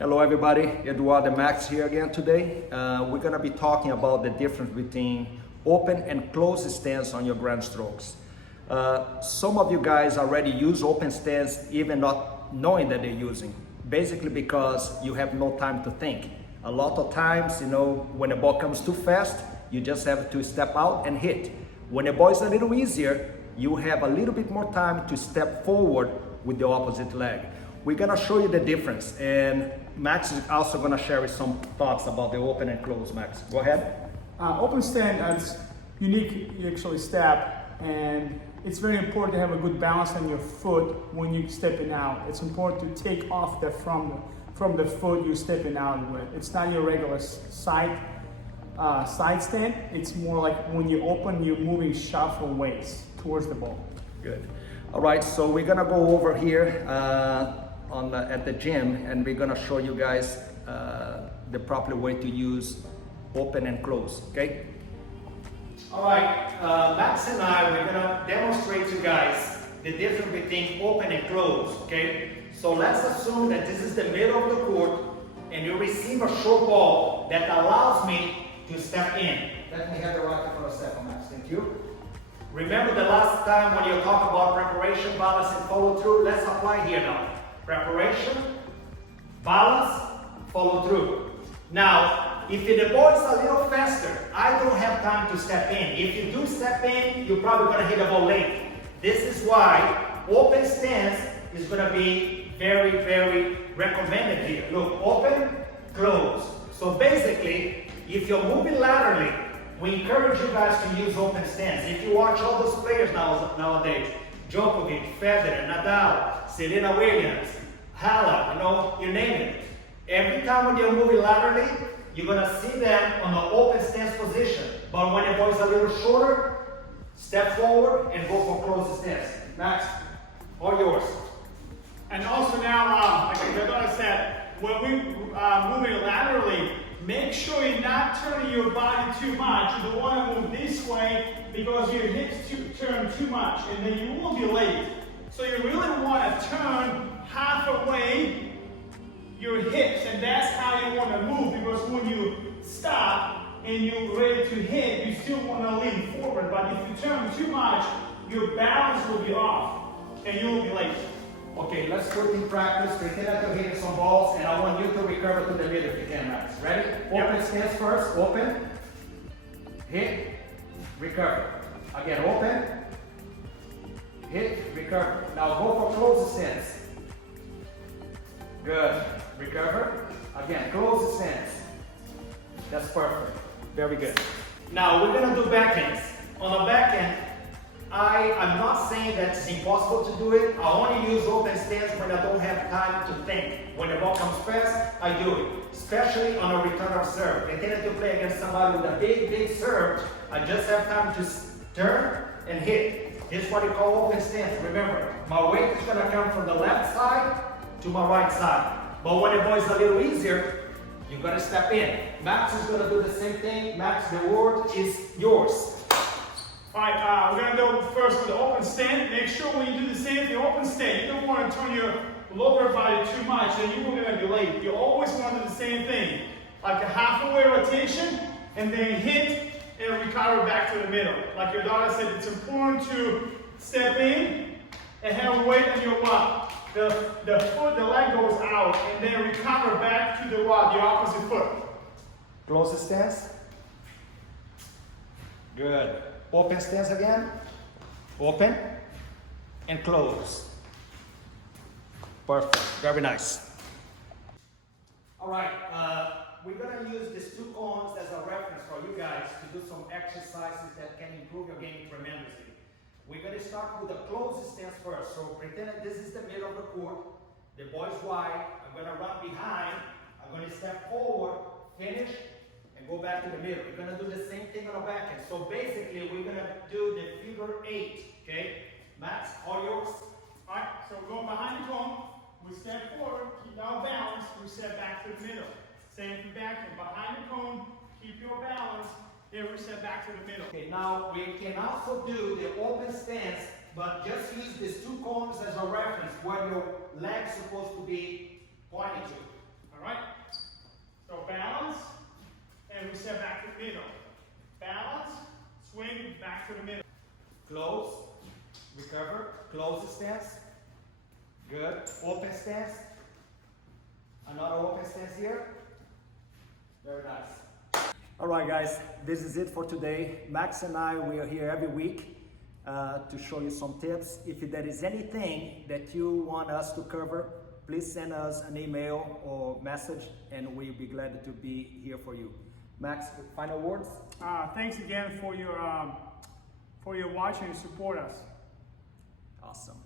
Hello everybody, Eduardo and Max here again today. We're going to be talking about the difference between open and closed stance on your grand strokes. Some of you guys already use open stance even not knowing that they're using, basically because you have no time to think. A lot of times, when a ball comes too fast, you just have to step out and hit. When a ball is a little easier, you have a little bit more time to step forward with the opposite leg. We're gonna show you the difference, and Max is also gonna share some thoughts about the open and close. Max, go ahead. Open stand is unique actually step, and it's very important to have a good balance on your foot when you're stepping out. It's important to take off from the foot you're stepping out with. It's not your regular side stand. It's more like when you open, you're moving shuffle ways towards the ball. Good. All right, so we're gonna go over here at the gym, and we're gonna show you guys the proper way to use open and close. Okay. All right, Max and I, we're gonna demonstrate to you guys the difference between open and close. Okay. So let's assume that this is the middle of the court, and you receive a short ball that allows me to step in. Let me have the racket for a second, Max. Thank you. Remember the last time when you talk about preparation, balance, and follow through? Let's apply here now. Preparation, balance, follow through. Now, if the ball is a little faster, I don't have time to step in. If you do step in, you're probably going to hit the ball late. This is why open stance is going to be very, very recommended here. Look, open, close. So basically, if you're moving laterally, we encourage you guys to use open stance. If you watch all those players nowadays, Djokovic, Federer, Nadal, Serena Williams, Halep, you name it. Every time when they're moving laterally, you're gonna see them on an open stance position. But when the ball is a little shorter, step forward and go for close stance. Max, all yours. And also now, like I said, when we moving laterally, make sure you're not turning your body too much. You don't want to move this way because your hips turn too much, and then you will be late. So you really want to turn half away your hips, and that's how you want to move, because when you stop and you're ready to hit, you still want to lean forward. But if you turn too much, your balance will be off, and you will be late. Okay, let's put in practice. Pretend that you're hitting some balls, and I want you to recover to the middle if you can, Max. Ready? Open stance first. Open. Hit. Recover. Again, open. Hit. Recover. Now go for close stance. Good. Recover. Again, close stance. That's perfect. Very good. Now we're gonna do backhands. On the backhand, I'm not saying that it's impossible to do it. I only use open stance when I don't have time to think. When the ball comes fast, I do it. Especially on a return of serve. I tend to play against somebody with a big serve. I just have time to turn and hit. This is what you call open stance. Remember, my weight is going to come from the left side to my right side. But when the ball is a little easier, you're going to step in. Max is going to do the same thing. Max, the word is yours. All right, we're gonna go first with the open stand. Make sure when you do the same thing, open stand, you don't want to turn your lower body too much, and you're gonna be late. You always want to do the same thing, like a halfway rotation, and then hit and recover back to the middle. Like your daughter said, it's important to step in and have weight on your what? The foot, the leg goes out, and then recover back to the what? The opposite foot. Close stance. Good. Open stance again. Open and close. Perfect. Very nice. All right. We're going to use these two cones as a reference for you guys to do some exercises that can improve your game tremendously. We're going to start with the close stance first. So pretend that this is the middle of the court. The ball is wide. I'm going to run behind. I'm going to step forward, finish, and go back to the middle. We're going to do the same thing on the backhand. So basically, we're going to do the figure 8. Okay? Max, all yours. All right, so we're going behind the cone. We step forward, keep our balance. We step back to the middle. Same for backhand. Behind the cone, keep your balance. Then we step back to the middle. Okay, now we can also do the open stance, but just use these two cones as a reference where your leg's supposed to be pointing to. All right? So balance, and we step back to the middle. Balance, swing, back to the middle. Close, recover, close the stance. Good. Open stance. Another open stance here. Very nice. All right, guys, this is it for today. Max and I, we are here every week to show you some tips. If there is anything that you want us to cover, please send us an email or message, and we'll be glad to be here for you. Max, final words? Thanks again for your watching and support us. Awesome.